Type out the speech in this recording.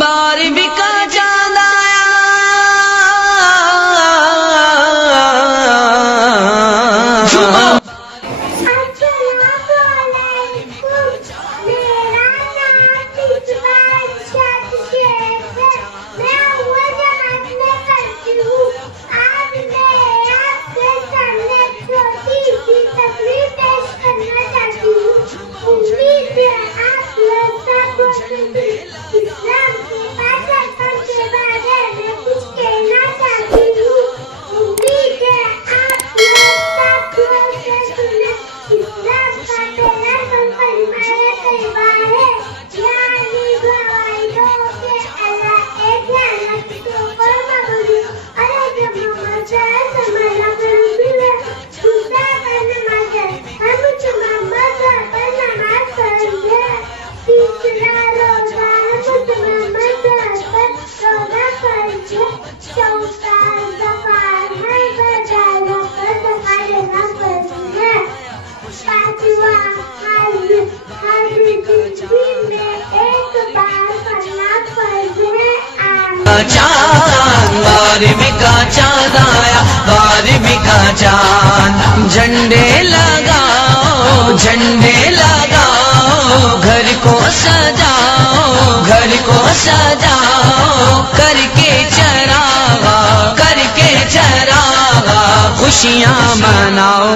बारहवीं का चांद आया, चांद बारहवीं का चांद आया, बारहवीं का चांद। झंडे लगाओ, झंडे लगाओ, घर को सजाओ, घर को सजाओ, करके चरागा, करके चरागा, खुशियां मनाओ।